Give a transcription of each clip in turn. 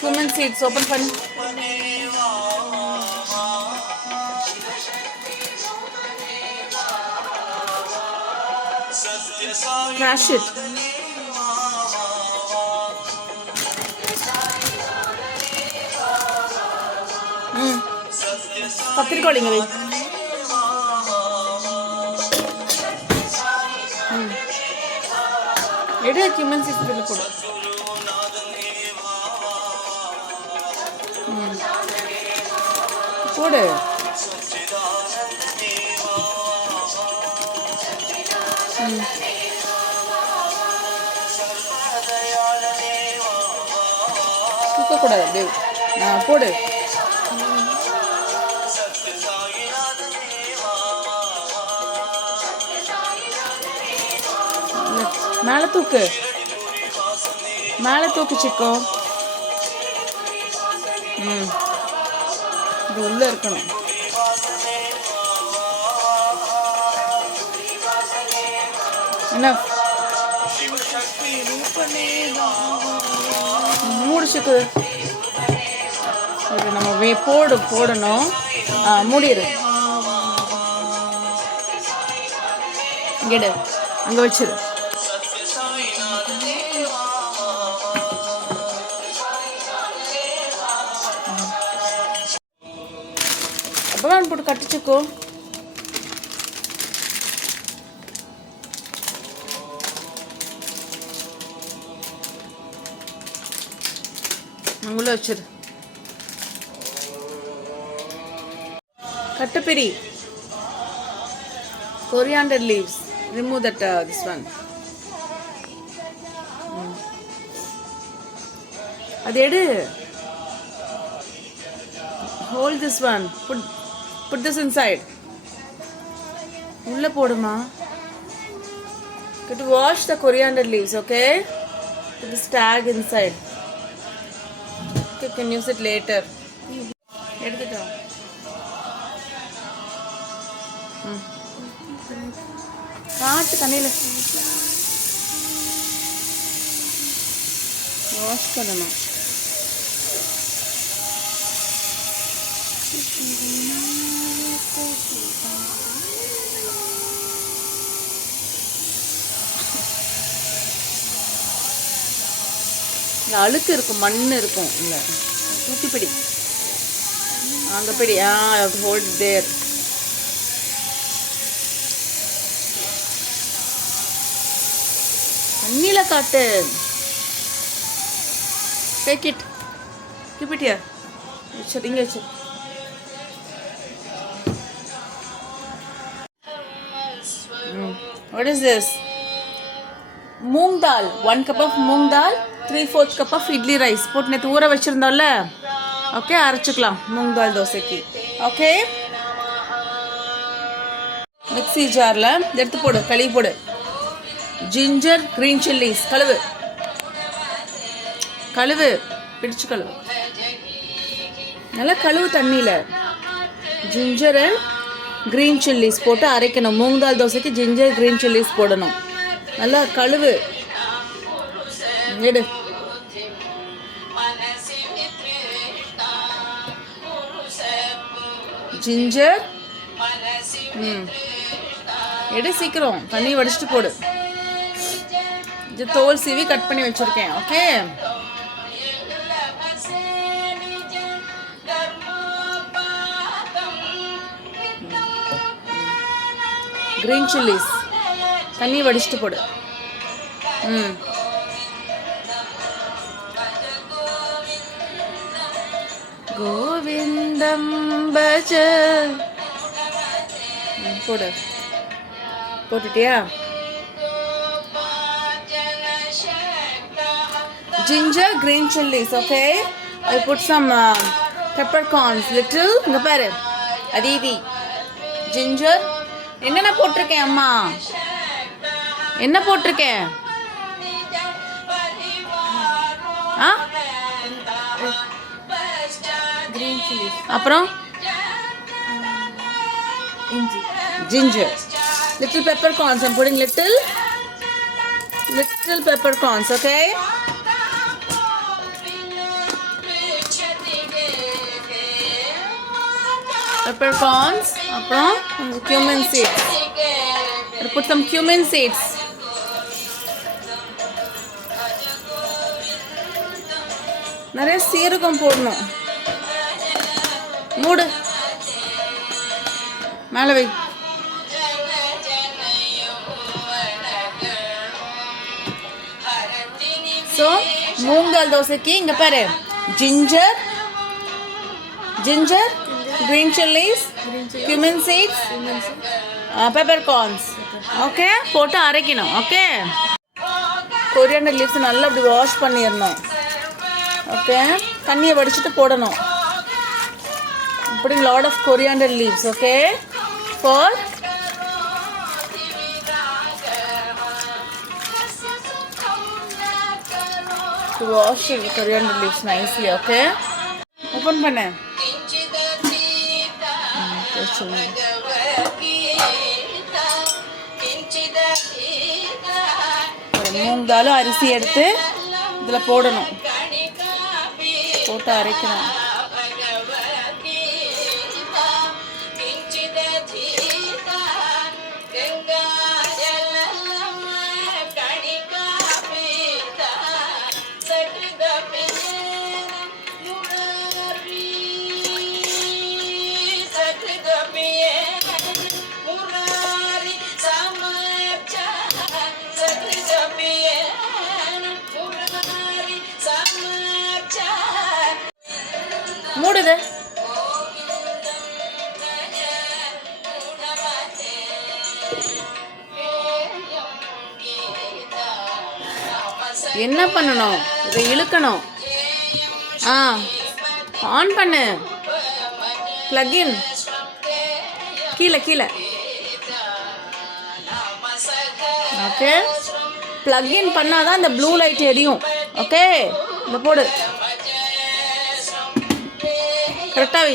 cumin seeds open பண்ணு. Crash it. கத்திரிக்கோளிங்க வை. எடு cumin seeds இதில் போடு. போடு. தூக்கக்கூடாது அப்படியே. போடு. மேலே தூக்கு, மேலே தூக்கு சிக்கோ. இது உள்ள இருக்கணும். என்ன மூடு சிக்கு. நம்ம போடணும். மூடிடு. இங்கேடு, அங்கே வச்சிரு. அப்பதான் போட்டு கட்டிச்சுக்கோ. உள்ள வச்சிரு. கட்டுப்பிரி, coriander leaves, remove that this one. அது எடு. Hold this one. Put this inside. உள்ள போடுமா. Get to wash the coriander leaves, okay? Put this tag inside. You can use it later. எடுத்துட்டா. காட்டு தண்ணியில் வாஷ் பண்ணணும். இல்லை அழுக்கு இருக்கும், மண் இருக்கும். இல்லை தூக்கி பிடி, அங்கே பிடி. ஹோல்ட் தேர். தண்ணியில் காட்டு. Take it. Keep it here. வச்சு இங்கே வச்சு. What is this? Moong dal. 1 cup of moong dal, 3/4 cup of idli rice. போட்டு நேற்று ஊற வச்சுருந்தோம்ல. ஓகே, அரைச்சிக்கலாம் மூங் தால் தோசைக்கு. ஓகே, மிக்ஸி ஜாரில் எடுத்து போடு, கழுவி போடு. ஜிஞ்சர், க்ரீன் சில்லிஸ் கழுவு, பிடிச்சு கழுவு. நல்லா கழுவு தண்ணியில். ஜிஞ்சர் அண்ட் க்ரீன் சில்லிஸ் போட்டு அரைக்கணும். மூங் தால் தோசைக்கு ஜிஞ்சர், க்ரீன் சில்லிஸ் போடணும். நல்லா கழுவு. எடு. ஜிஞ்சர் எடு சீக்கிரம். தண்ணி வடிச்சிட்டு போடு. இது தோல் சீவி கட் பண்ணி வச்சுருக்கேன். ஓகே, க்ரீன் சில்லிஸ் தண்ணி வடிச்சிட்டு போடு. கோவிந்தம் பஜ போடு. போட்டுட்டியா? ginger, green chilies, okay? I put some peppercorns, little. இங்க பாரு அதீதி. ginger என்னென்ன போட்டிருக்கேன் அம்மா? என்ன போட்டிருக்கேன்? green chilies. அப்புறம் இஞ்சி. ginger. Little peppercorns. I'm putting little peppercorns, okay? peppercorns, அப்புறம் cumin seeds. Put some cumin seeds. நிறைய சீரகம் போடணும். மூடு, மேலே வை. ஸோ மூங்கால் தோசைக்கு இங்கே பாரு, ginger, green chilies, cumin seeds, peppercorns. Okay, போட்டு அரைக்கணும். ஓகே, கொரியாண்டர் லீவ்ஸ் நல்லா அப்படி வாஷ் பண்ணிடணும். ஓகே, தண்ணியை வடிச்சிட்டு போடணும். putting lot of coriander leaves, okay, for to wash the coriander leaves nicely. Okay, open பண்ணு. மூங் தால் அரிசி எடுத்து இதில் போடணும், போட்டு அரைக்கணும். மூடுது. என்ன பண்ணணும், இதை இழுக்கணும். ஆன் பண்ணு, plug in, கீழே கீழே. ஓகே, plug in பண்ணாதான் இந்த ப்ளூ லைட் எரியும். ஓகே, இந்த போடு கரெக்டாக வை.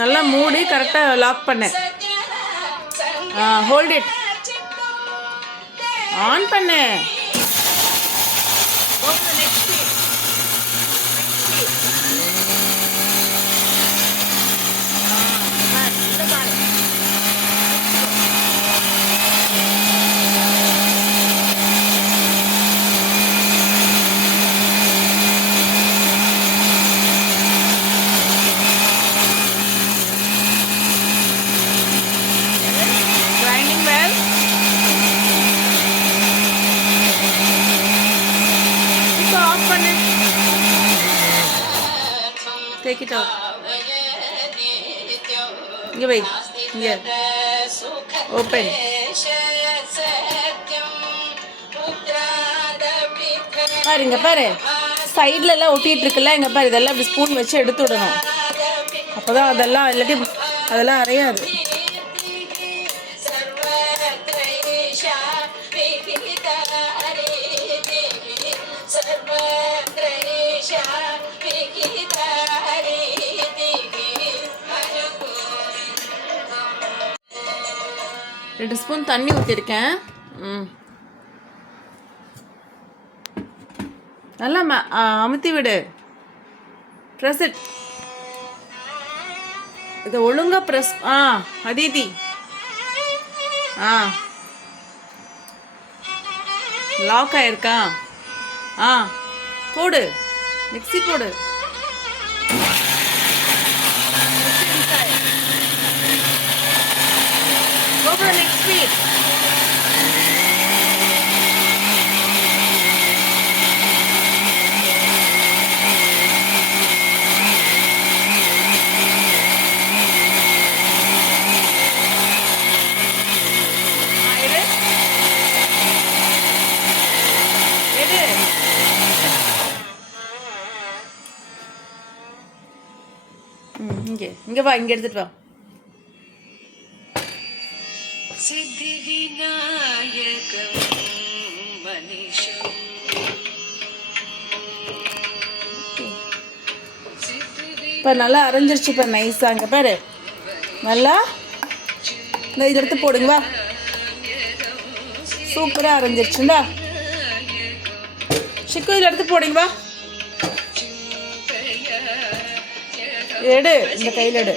நல்லா மூடி கரெக்டாக லாக் பண்ண. ஹோல்ட் இட், ஆன் பண்ணு. Take it out. இங்கே வை, இங்கே ஓப்பன். பாரு, இங்கே பாரு, சைட்ல எல்லாம் ஒட்டிட்டு இருக்குல்ல, இங்கே பாரு, இதெல்லாம் இப்படி ஸ்பூன் வச்சு எடுத்து விடணும். அப்போதான் அதெல்லாம், இல்லாட்டி அதெல்லாம் அரையாது. ரெண்டு ஸ்பூன் தண்ணி ஊற்றிருக்கேன். நல்லா அமுத்தி விடு. Press it. இதை ஒழுங்கா ப்ரெஸ். அதிதி, லாக் ஆயிருக்கா? போடு, மிக்ஸி போடு. Go for the next speed. இங்கே வா, இங்கே எடுத்துட்டு வா. இப்போ நல்லா அரைஞ்சிருச்சு. இப்போ நைஸாக இங்கே பாரு, நல்லா இந்த இதை எடுத்து போடுங்க. வா, சூப்பராக அரைஞ்சிருச்சுண்டா. ஷிக்கு இதில் எடுத்து போடுங்க. வா, எடு, இந்த கையில் எடு.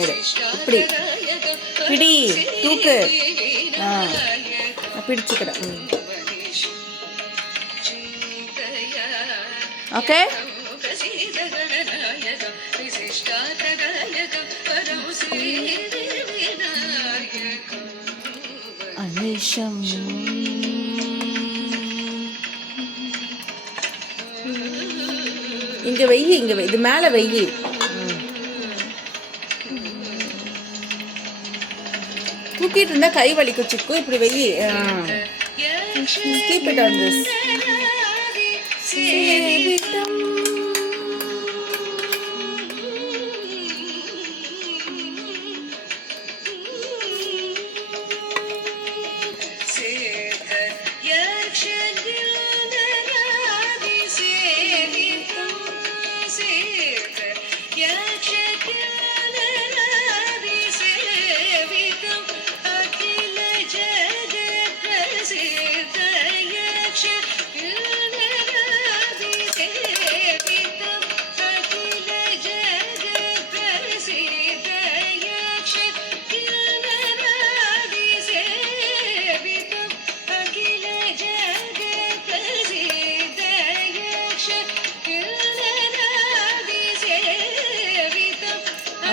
எடு, இப்படி பிடி, தூக்கு. நான் பிடிச்சுக்கிறேன். ஓகே. அனிஷம் இங்க வெயி, இங்க வெயி, இது மேல வெயி. தூக்கிட்டு இருந்தா கை வலிக்கும் சிக்கு, இப்படி வெயி. Keep it on this.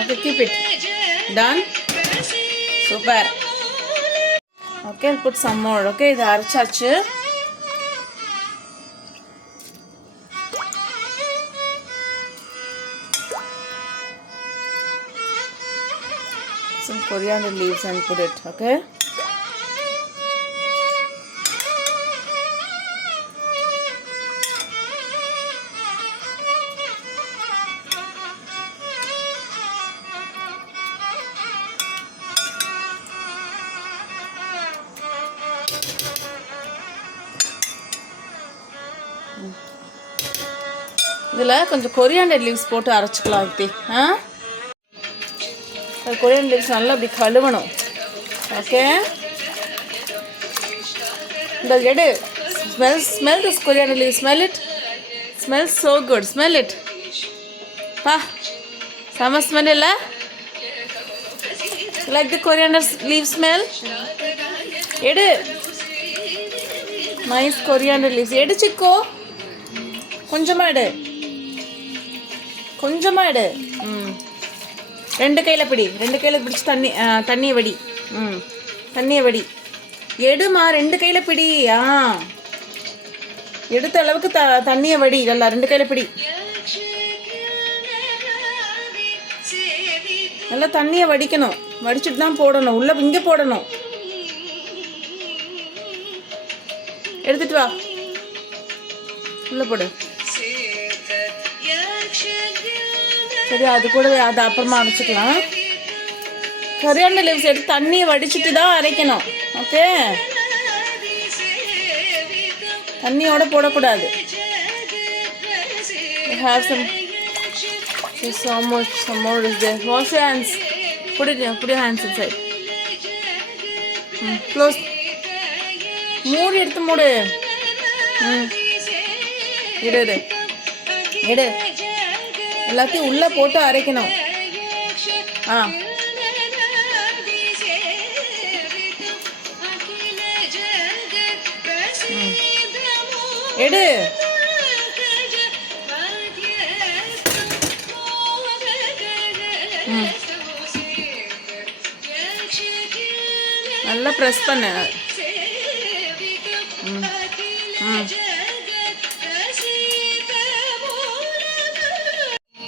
Okay, keep it. Done? Super. Okay, I'll put some more. Okay, இது அரைச்சாச்சு. Some coriander leaves and put it. Okay. இதில் கொஞ்சம் கொரியாண்டர் லீவ்ஸ் போட்டு அரைச்சிக்கலாம். இப்படி கொரியாண்டர் லீவ்ஸ் நல்லா அப்படி கழுவணும். ஓகே, இந்த எடு. Smell this coriander leaves. Smell it. Smells so good. Smell it. பா, செம ஸ்மெல் இல்லை? Like the coriander leave smell. எடு. Nice coriander leaves. எடு சிக்கோ, கொஞ்சமாக எடு, கொஞ்சமாக எடு. ரெண்டு கையில் பிடி, ரெண்டு கையில் பிடிச்சி தண்ணியை வடி. தண்ணியை வடி. எடுமா, ரெண்டு கையில் பிடி. எடுத்த அளவுக்கு தண்ணியை வடி. நல்லா ரெண்டு கையில் பிடி. நல்லா தண்ணியை வடிக்கணும். வடிச்சிட்டு தான் போடணும். உள்ள இங்கே போடணும். எடுத்துட்டு வா, உள்ள போடு. சரி, அது கூட அதை அப்புறமா அரைச்சிக்கலாம். கொரியாண்டர் லீவ்ஸ் எடுத்து தண்ணியை வடிச்சிட்டு தான் அரைக்கணும். ஓகே, தண்ணியோட போடக்கூடாது. Have some more is there. Wash your hands. Put your hands inside. Close. மூடி எடுத்து மூடு. எடு எடு எடு. எல்லாத்தையும் உள்ளே போட்டு அரைக்கணும். எடு. நல்லா ப்ரெஸ் பண்ணு.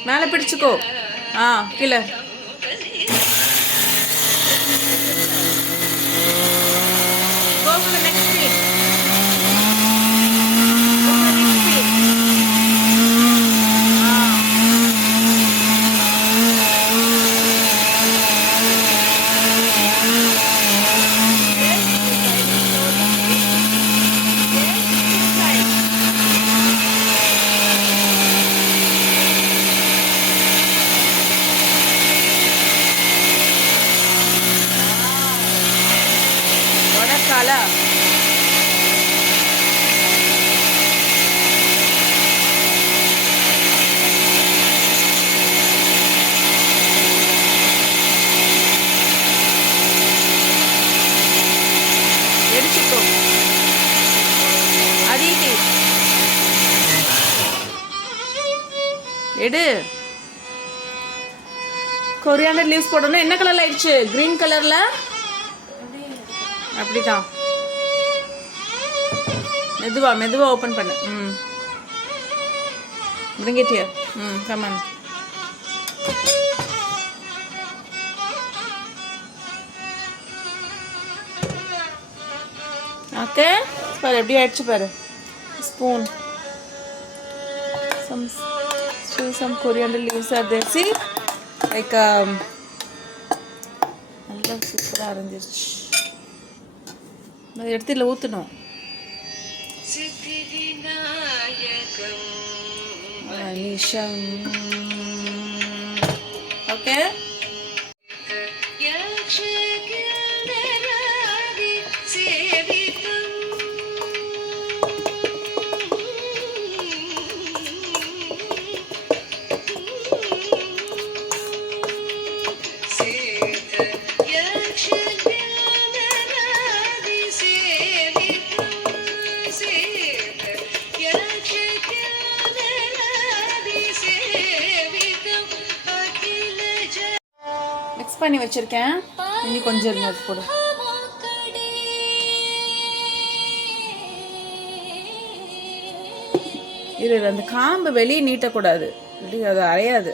மேலே பிடிச்சிக்கோ. கீழே. Go to the next speed. எடு. கொரியாண்டர் லீவ்ஸ் போடணும். என்ன கலர்ல ஆயிடுச்சு? கிரீன் கலர்ல. அப்படிதான். மெதுவா ஓபன் பண்ணு. bring it here. Come on. Okay, பாரு எப்படி ஆயிடுச்சு பாரு. Spoon. some coriander leaves are there. See, like நல்லா சூப்பராக அரைஞ்சிருச்சு. அதை எடுத்து இல்லை ஊற்றணும். அனிஷம். ஓகே, மிக்ஸ் பண்ணி வச்சிருக்கேன். இனி கொஞ்சம் இருந்தது போடு. இரு, அந்த காம்பு வெளியே நீட்டக்கூடாது, அது அரையாது.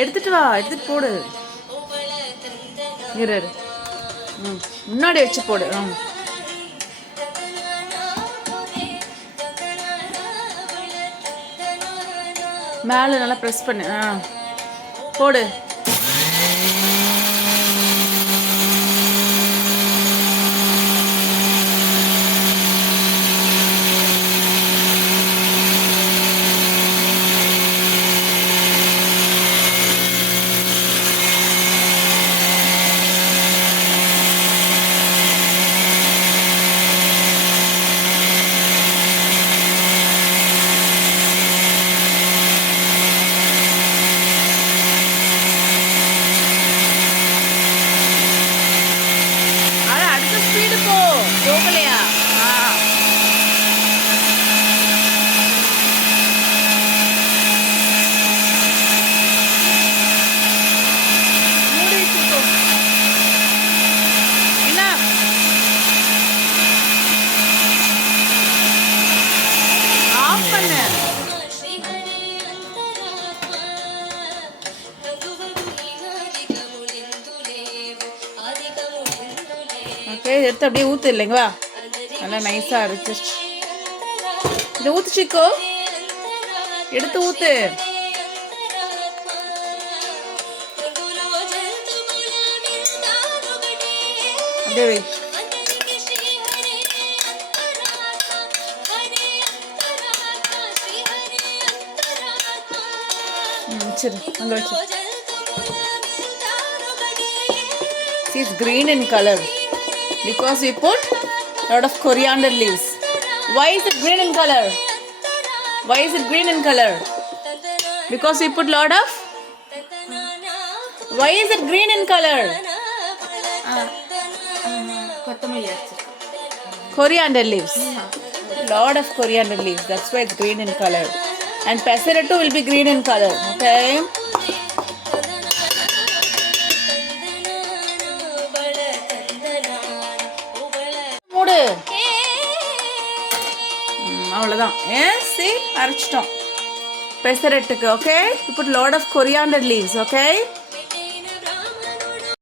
எடுத்துட்டு வா, எடுத்துட்டு போடு. இரு, முன்னாடி வச்சு போடு. மேலே நல்லா ப்ரெஸ் பண்ணு. போடு. போகலையா? என்ன ஆஃப் பண்ணு. எடுத்து அப்படியே ஊத்து. இல்லைங்களா, நல்லா நைஸா அரைச்சிருச்சு. இதை ஊத்துச்சிக்கோ, எடுத்து ஊத்து. அப்படியே வை. சரி, அங்க வச்சு. It's green in color because we put lot of coriander leaves. Why is it green in color? Why is it green in color? Because we put lot of. Why is it green in color? Coriander leaves. Lot of coriander leaves. That's why it's green in color. And pesarattu will be green in color. Okay. அவ்வளோதான். see, அரைச்சிட்டோம் பெசரட்டுக்கு. Okay, we put lot of coriander leaves. Okay.